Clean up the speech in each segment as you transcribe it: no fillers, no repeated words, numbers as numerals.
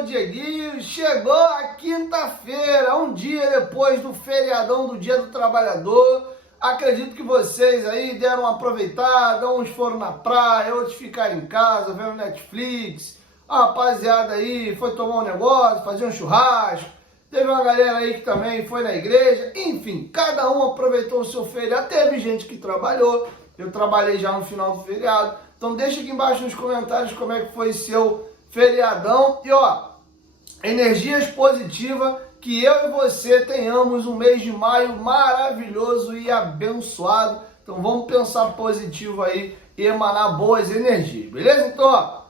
Fala, Dieguinho, chegou a quinta-feira, um dia depois do feriadão do Dia do Trabalhador. Acredito que vocês aí deram uma aproveitada, uns foram na praia, outros ficaram em casa vendo Netflix. A rapaziada aí foi tomar um negócio, fazer um churrasco. Teve uma galera aí que também foi na igreja. Enfim, cada um aproveitou o seu feriado. Teve gente que trabalhou, eu trabalhei já no final do feriado. Então deixa aqui embaixo nos comentários como é que foi seu feriadão. E ó, energias positivas, que eu e você tenhamos um mês de maio maravilhoso e abençoado. Então vamos pensar positivo aí e emanar boas energias, beleza? Então ó,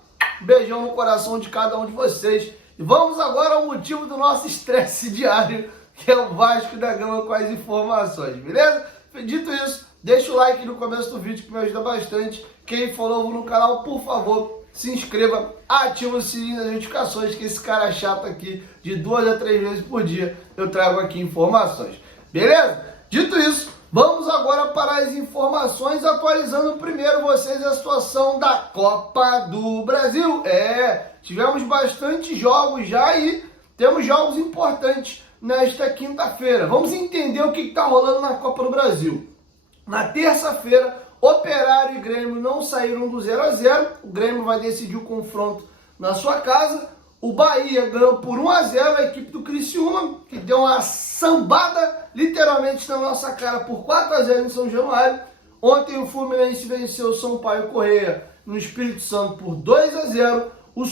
um beijão no coração de cada um de vocês. E vamos agora ao motivo do nosso estresse diário, que é o Vasco da Gama com as informações, beleza? Dito isso, deixa o like no começo do vídeo que me ajuda bastante. Quem for novo no canal, por favor, se inscreva, ativa o sininho das notificações, que esse cara chato aqui, de 2 a 3 vezes por dia, eu trago aqui informações. Beleza? Dito isso, vamos agora para as informações, atualizando primeiro vocês a situação da Copa do Brasil. Tivemos bastante jogos já e temos jogos importantes nesta quinta-feira. Vamos entender o que está rolando na Copa do Brasil. Na terça-feira, Operário e Grêmio não saíram do 0 a 0. O Grêmio vai decidir o confronto na sua casa. O Bahia ganhou por 1 a 0 a equipe do Criciúma, que deu uma sambada literalmente na nossa cara por 4 a 0 em São Januário. Ontem o Fluminense venceu o Sampaio Corrêa no Espírito Santo por 2 a 0. O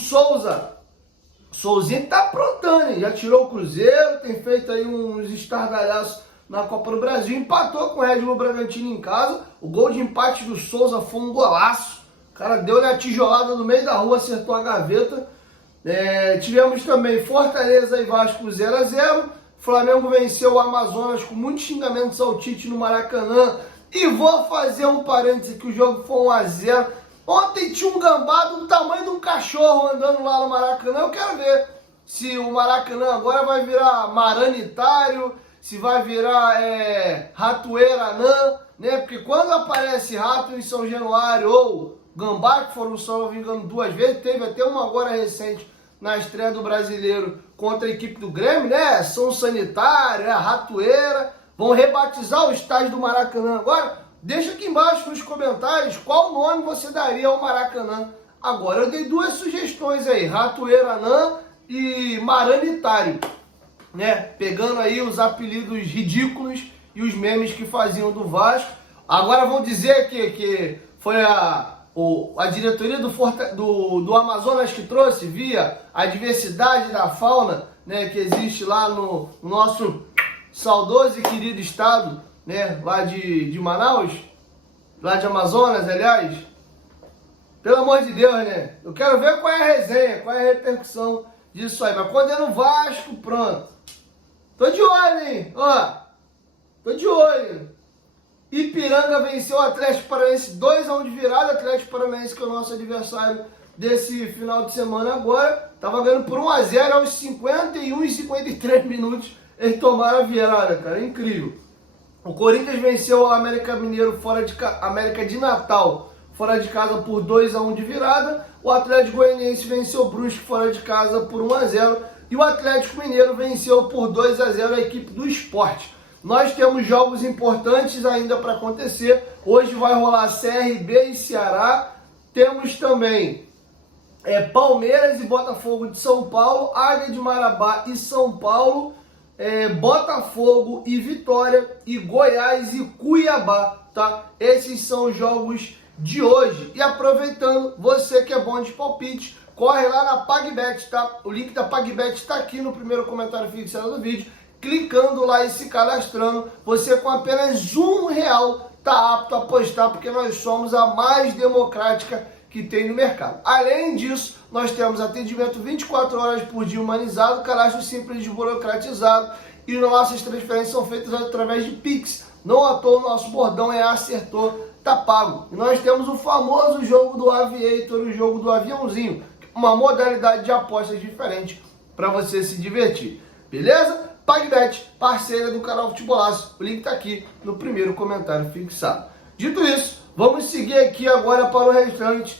Souzinho tá aprontando, hein? Já tirou o Cruzeiro, tem feito aí uns estardalhaços na Copa do Brasil, empatou com o Red Bull Bragantino em casa. O gol de empate do Souza foi um golaço. O cara deu-lhe a tijolada no meio da rua, acertou a gaveta. Tivemos também Fortaleza e Vasco 0 a 0. Flamengo venceu o Amazonas com muitos xingamentos ao Tite no Maracanã. E vou fazer um parênteses que o jogo foi 1 a 0. Ontem tinha um gambá do tamanho de um cachorro andando lá no Maracanã. Eu quero ver se o Maracanã agora vai virar maranitário, se vai virar ratoeiranã, né? Porque quando aparece rato em São Januário ou gambá, que foram, só não me engano, 2 vezes, teve até uma agora recente na estreia do Brasileiro contra a equipe do Grêmio, né? São Sanitário, ratoeira, vão rebatizar o estádio do Maracanã agora. Deixa aqui embaixo nos comentários qual nome você daria ao Maracanã. Agora, eu dei 2 sugestões aí, ratoeiranã e maranitário, né? Pegando aí os apelidos ridículos e os memes que faziam do Vasco. Agora vão dizer que foi a diretoria do Amazonas que trouxe, via a diversidade da fauna, né, que existe lá no nosso saudoso e querido estado, né, lá de Manaus, lá de Amazonas, aliás. Pelo amor de Deus, né? Eu quero ver qual é a resenha, qual é a repercussão disso aí. Mas quando é no Vasco, pronto. Tô de olho, hein? Ó, tô de olho. Ipiranga venceu o Atlético Paranaense 2 a 1 de virada. Atlético Paranaense, que é o nosso adversário desse final de semana agora, tava ganhando por 1 a 0 aos 51 e 53 minutos. Eles tomaram a virada, cara. Incrível. O Corinthians venceu o América Mineiro América de Natal fora de casa por 2 a 1 de virada. O Atlético Goianiense venceu o Brusque fora de casa por 1 a 0. E o Atlético Mineiro venceu por 2 a 0 a equipe do Sport. Nós temos jogos importantes ainda para acontecer. Hoje vai rolar CRB e Ceará. Temos também Palmeiras e Botafogo de São Paulo, Águia de Marabá e São Paulo, Botafogo e Vitória, e Goiás e Cuiabá, tá? Esses são os jogos de hoje. E aproveitando, você que é bom de palpite, corre lá na PagBet, tá? O link da PagBet está aqui no primeiro comentário fixado do vídeo. Clicando lá e se cadastrando, você com apenas R$1 tá apto a apostar, porque nós somos a mais democrática que tem no mercado. Além disso, nós temos atendimento 24 horas por dia humanizado, cadastro simples e desburocratizado, e nossas transferências são feitas através de Pix. Não à toa, o nosso bordão é acertou, tá pago. E nós temos o famoso jogo do Aviator, o jogo do aviãozinho, uma modalidade de apostas diferente para você se divertir. Beleza? PagBet, parceira do canal Futebolaço. O link tá aqui no primeiro comentário fixado. Dito isso, vamos seguir aqui agora para o restante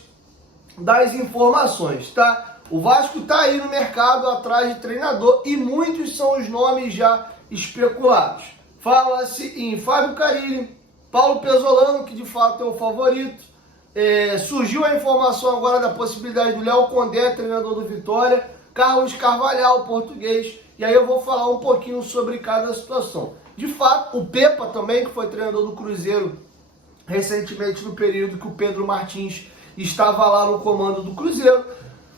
das informações, tá? O Vasco está aí no mercado atrás de treinador e muitos são os nomes já especulados. Fala-se em Fábio Carille, Paulo Pesolano, que de fato é o favorito. Surgiu a informação agora da possibilidade do Léo Condé, treinador do Vitória, Carlos Carvalhal, português, e aí eu vou falar um pouquinho sobre cada situação. De fato, o Pepa também, que foi treinador do Cruzeiro recentemente no período que o Pedro Martins estava lá no comando do Cruzeiro.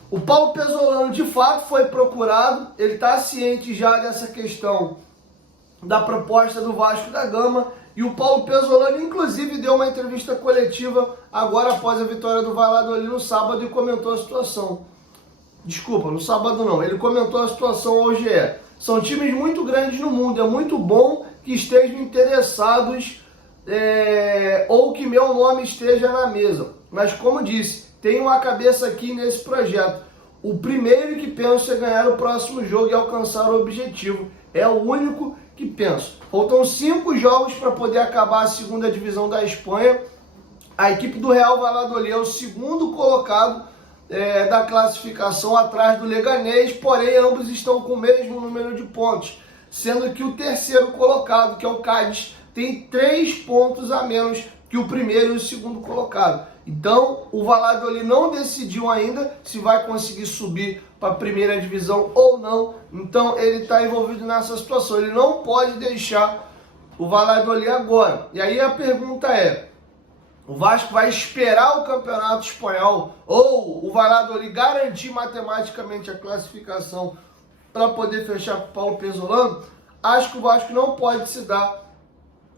O Paulo Pesolano, de fato, foi procurado, ele está ciente já dessa questão da proposta do Vasco da Gama, e o Paulo Pesolano, inclusive, deu uma entrevista coletiva agora após a vitória do Valladolid no sábado e comentou a situação. Desculpa, no sábado não, ele comentou a situação ao GE. São times muito grandes no mundo, é muito bom que estejam interessados ou que meu nome esteja na mesa. Mas como disse, tenho a cabeça aqui nesse projeto. O primeiro que penso é ganhar o próximo jogo e alcançar o objetivo. É o único que penso. Faltam 5 jogos para poder acabar a segunda divisão da Espanha. A equipe do Real Valladolid é o segundo colocado da classificação atrás do Leganés, porém ambos estão com o mesmo número de pontos, sendo que o terceiro colocado, que é o Cádiz, tem 3 pontos a menos que o primeiro e o segundo colocado. Então, o Valladolid não decidiu ainda se vai conseguir subir para a primeira divisão ou não. Então, ele está envolvido nessa situação. Ele não pode deixar o Valladolid agora. E aí a pergunta é, o Vasco vai esperar o Campeonato Espanhol ou o Valladolid garantir matematicamente a classificação para poder fechar com o Paulo Pesolano? Acho que o Vasco não pode se dar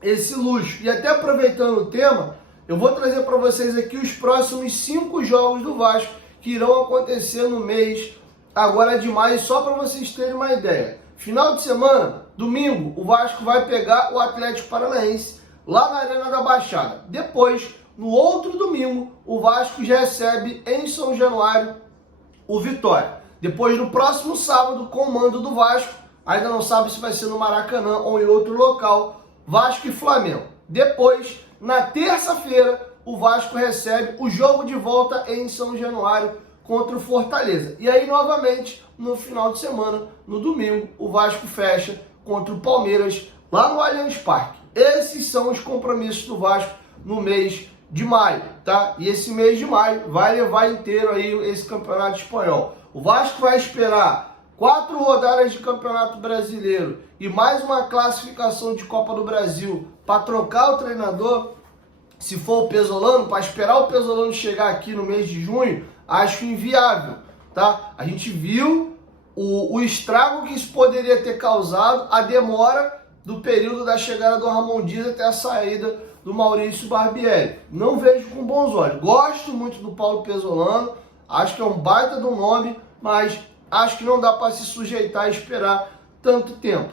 esse luxo. E até aproveitando o tema, eu vou trazer para vocês aqui os próximos 5 jogos do Vasco que irão acontecer no mês agora de maio, só para vocês terem uma ideia. Final de semana, domingo, o Vasco vai pegar o Atlético Paranaense lá na Arena da Baixada. Depois, no outro domingo, o Vasco já recebe em São Januário o Vitória. Depois, no próximo sábado, com o mando do Vasco, ainda não sabe se vai ser no Maracanã ou em outro local, Vasco e Flamengo. Depois, na terça-feira, o Vasco recebe o jogo de volta em São Januário contra o Fortaleza. E aí, novamente, no final de semana, no domingo, o Vasco fecha contra o Palmeiras lá no Allianz Parque. Esses são os compromissos do Vasco no mês de maio, tá? E esse mês de maio vai levar inteiro aí esse Campeonato Espanhol. O Vasco vai esperar 4 rodadas de Campeonato Brasileiro e mais uma classificação de Copa do Brasil para trocar o treinador, se for o Pesolano, para esperar o Pesolano chegar aqui no mês de junho, acho inviável, tá? A gente viu o estrago que isso poderia ter causado, a demora do período da chegada do Ramon Dias até a saída do Maurício Barbieri. Não vejo com bons olhos. Gosto muito do Paulo Pesolano, acho que é um baita do nome, mas acho que não dá para se sujeitar a esperar tanto tempo.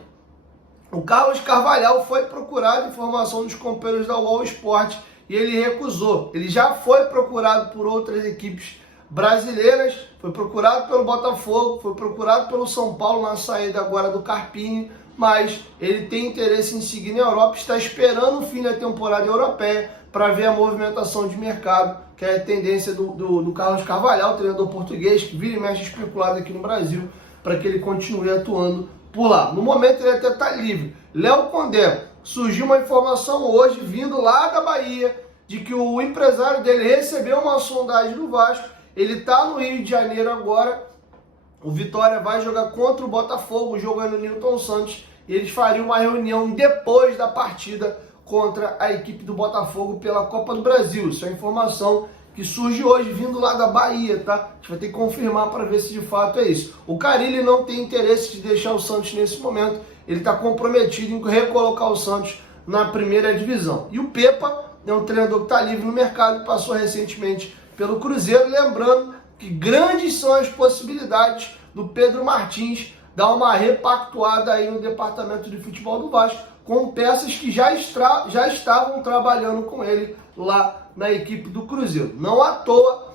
O Carlos Carvalhal foi procurado, informação dos companheiros da UOL Esporte, e ele recusou. Ele já foi procurado por outras equipes brasileiras, foi procurado pelo Botafogo, foi procurado pelo São Paulo na saída agora do Carpini, mas ele tem interesse em seguir na Europa, está esperando o fim da temporada europeia para ver a movimentação de mercado, que é a tendência do Carlos Carvalhal, treinador português, que vira e mexe especulado aqui no Brasil, para que ele continue atuando por lá. No momento ele até está livre. Léo Condé, surgiu uma informação hoje, vindo lá da Bahia, de que o empresário dele recebeu uma sondagem do Vasco, ele está no Rio de Janeiro agora, o Vitória vai jogar contra o Botafogo, jogando no Newton Santos, e eles fariam uma reunião depois da partida contra a equipe do Botafogo pela Copa do Brasil. Isso é informação que surge hoje, vindo lá da Bahia, tá? A gente vai ter que confirmar para ver se de fato é isso. O Carille não tem interesse de deixar o Santos nesse momento, ele está comprometido em recolocar o Santos na primeira divisão. E o Pepa é um treinador que está livre no mercado, passou recentemente pelo Cruzeiro, lembrando que grandes são as possibilidades do Pedro Martins dar uma repactuada aí no departamento de futebol do Vasco, com peças que já estavam trabalhando com ele lá na equipe do Cruzeiro. Não à toa,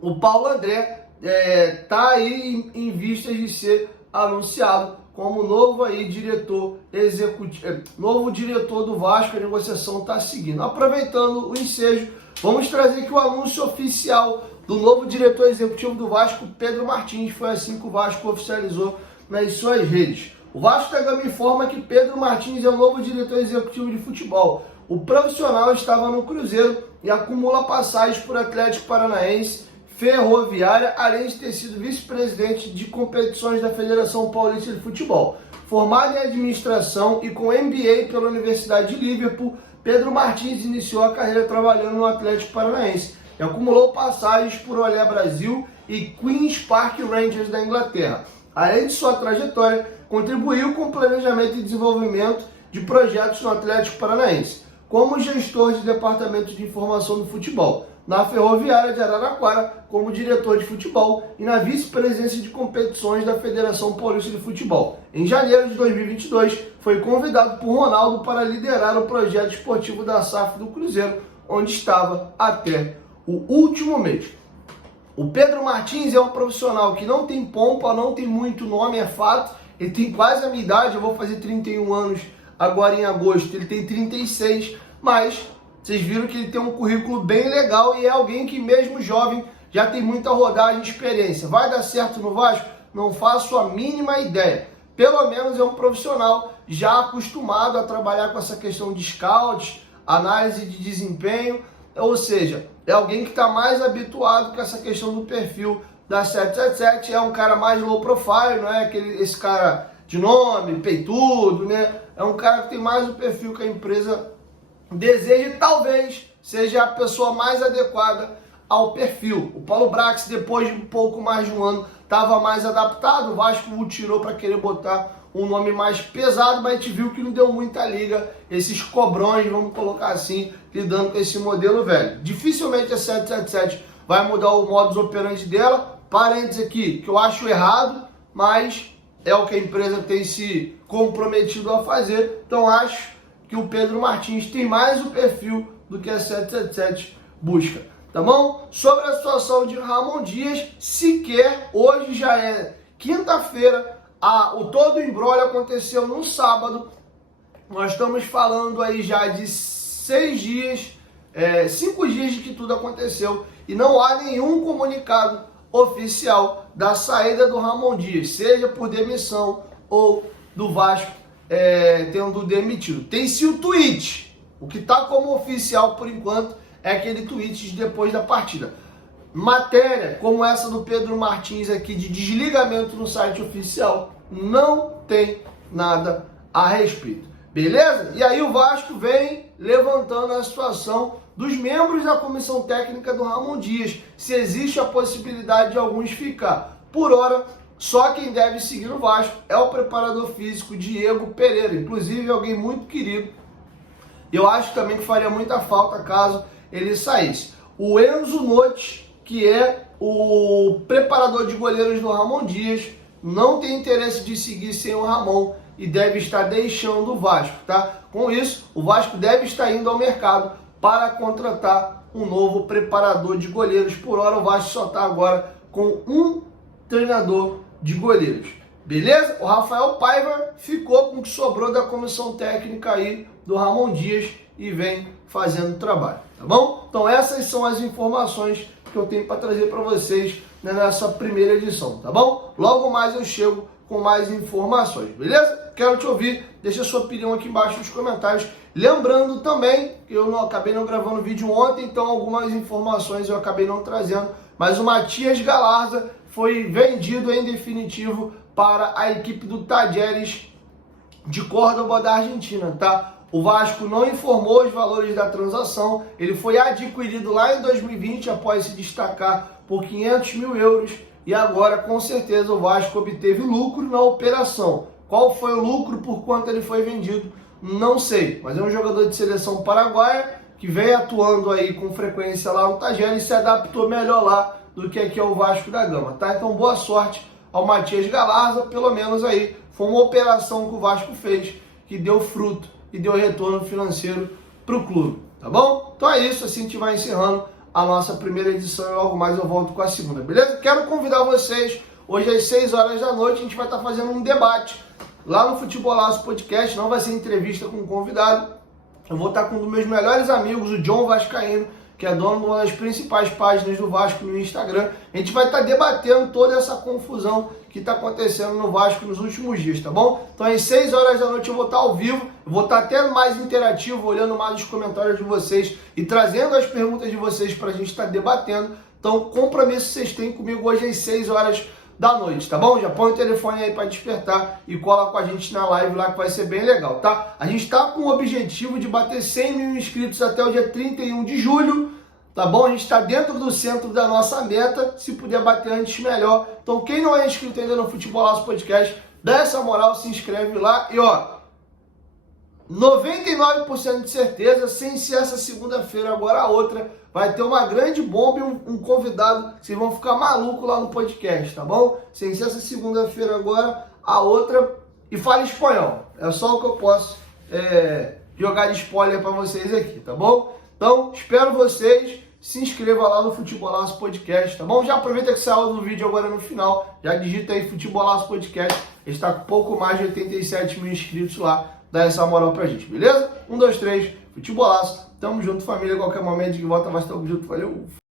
o Paulo André está aí em vistas de ser anunciado como novo aí diretor executivo, novo diretor do Vasco. A negociação está seguindo. Aproveitando o ensejo, vamos trazer aqui o anúncio oficial do novo diretor executivo do Vasco, Pedro Martins. Foi assim que o Vasco oficializou nas suas redes. O Vasco da Gama informa que Pedro Martins é o novo diretor executivo de futebol. O profissional estava no Cruzeiro e acumula passagens por Atlético Paranaense, Ferroviária, além de ter sido vice-presidente de competições da Federação Paulista de Futebol. Formado em administração e com MBA pela Universidade de Liverpool, Pedro Martins iniciou a carreira trabalhando no Atlético Paranaense e acumulou passagens por Olé Brasil e Queen's Park Rangers da Inglaterra. Além de sua trajetória, contribuiu com o planejamento e desenvolvimento de projetos no Atlético Paranaense, como gestor de departamento de informação do futebol, na Ferroviária de Araraquara como diretor de futebol e na vice-presidência de competições da Federação Paulista de Futebol. Em janeiro de 2022, foi convidado por Ronaldo para liderar o projeto esportivo da SAF do Cruzeiro, onde estava até o último mês. O Pedro Martins é um profissional que não tem pompa, não tem muito nome, é fato. Ele tem quase a minha idade, eu vou fazer 31 anos agora em agosto, ele tem 36, mas vocês viram que ele tem um currículo bem legal e é alguém que mesmo jovem já tem muita rodagem e experiência. Vai dar certo no Vasco? Não faço a mínima ideia. Pelo menos é um profissional já acostumado a trabalhar com essa questão de scouts, análise de desempenho, ou seja, é alguém que está mais habituado com essa questão do perfil da 777, é um cara mais low profile, não é esse cara de nome, peitudo, né? É um cara que tem mais o perfil que a empresa deseja e talvez seja a pessoa mais adequada ao perfil. O Paulo Brax, depois de um pouco mais de um ano, estava mais adaptado, o Vasco o tirou para querer botar um nome mais pesado, mas a gente viu que não deu muita liga, esses cobrões, vamos colocar assim, lidando com esse modelo velho. Dificilmente a 777 vai mudar o modus operandi dela. Parênteses aqui, que eu acho errado, mas é o que a empresa tem se comprometido a fazer. Então acho que o Pedro Martins tem mais o perfil do que a 777 busca. Tá bom? Sobre a situação de Ramon Dias, sequer, hoje já é quinta-feira, o todo o imbróglio aconteceu no sábado. Nós estamos falando aí já de 5 dias de que tudo aconteceu e não há nenhum comunicado oficial da saída do Ramon Dias, seja por demissão ou do Vasco tendo demitido. Tem-se o tweet, o que está como oficial por enquanto é aquele tweet de depois da partida. Matéria como essa do Pedro Martins aqui de desligamento no site oficial não tem nada a respeito, beleza? E aí o Vasco vem levantando a situação dos membros da comissão técnica do Ramon Dias, se existe a possibilidade de alguns ficar. Por hora, só quem deve seguir o Vasco é o preparador físico Diego Pereira, inclusive alguém muito querido. Eu acho também que faria muita falta caso ele saísse. O Enzo Notti, que é o preparador de goleiros do Ramon Dias, não tem interesse de seguir sem o Ramon e deve estar deixando o Vasco, tá? Com isso, o Vasco deve estar indo ao mercado para contratar um novo preparador de goleiros. Por hora, o Vasco só está agora com um treinador de goleiros. Beleza? O Rafael Paiva ficou com o que sobrou da comissão técnica aí do Ramon Dias e vem fazendo trabalho, tá bom? Então essas são as informações que eu tenho para trazer para vocês, né, nessa primeira edição, tá bom? Logo mais eu chego com mais informações, beleza? Quero te ouvir, deixa sua opinião aqui embaixo nos comentários. Lembrando também que eu acabei não gravando vídeo ontem, então algumas informações eu acabei não trazendo, mas o Matias Galarza foi vendido em definitivo para a equipe do Talleres de Córdoba da Argentina, tá? O Vasco não informou os valores da transação, ele foi adquirido lá em 2020 após se destacar por 500 mil euros e agora com certeza o Vasco obteve lucro na operação. Qual foi o lucro, por quanto ele foi vendido, não sei, mas é um jogador de seleção paraguaia que vem atuando aí com frequência lá no Talleres e se adaptou melhor lá do que aqui ao Vasco da Gama, tá? Então boa sorte ao Matias Galarza, pelo menos aí foi uma operação que o Vasco fez que deu fruto e deu retorno financeiro para o clube, tá bom? Então é isso, assim a gente vai encerrando a nossa primeira edição e logo mais eu volto com a segunda, beleza? Quero convidar vocês, hoje às 6 horas da noite a gente vai estar fazendo um debate lá no Futebolaço Podcast, não vai ser entrevista com um convidado, eu vou estar com um dos meus melhores amigos, o John Vascaíno, que é dono de uma das principais páginas do Vasco no Instagram. A gente vai estar debatendo toda essa confusão que está acontecendo no Vasco nos últimos dias, tá bom? Então às 6 horas da noite eu vou estar ao vivo, eu vou estar até mais interativo, olhando mais os comentários de vocês e trazendo as perguntas de vocês para a gente estar debatendo. Então, compromisso vocês têm comigo hoje às 6 horas da noite, tá bom? Já põe o telefone aí para despertar e cola com a gente na live lá que vai ser bem legal, tá? A gente tá com o objetivo de bater 100 mil inscritos até o dia 31 de julho, tá bom? A gente tá dentro do centro da nossa meta, se puder bater antes melhor. Então quem não é inscrito ainda no Futebolaço Podcast, dá essa moral, se inscreve lá e ó, 99% de certeza, sem ser essa segunda-feira, agora a outra, vai ter uma grande bomba e um convidado que vocês vão ficar malucos lá no podcast, tá bom? Sem ser essa segunda-feira agora, a outra, e fala espanhol. É só o que eu posso jogar de spoiler para vocês aqui, tá bom? Então, espero vocês, se inscreva lá no Futebolaço Podcast, tá bom? Já aproveita que saiu do vídeo agora no final, já digita aí Futebolaço Podcast, está com pouco mais de 87 mil inscritos lá, dá essa moral pra gente, beleza? 1, 2, 3, Futebolaço. Tamo junto, família. Qualquer momento de volta, mas tamo junto. Valeu!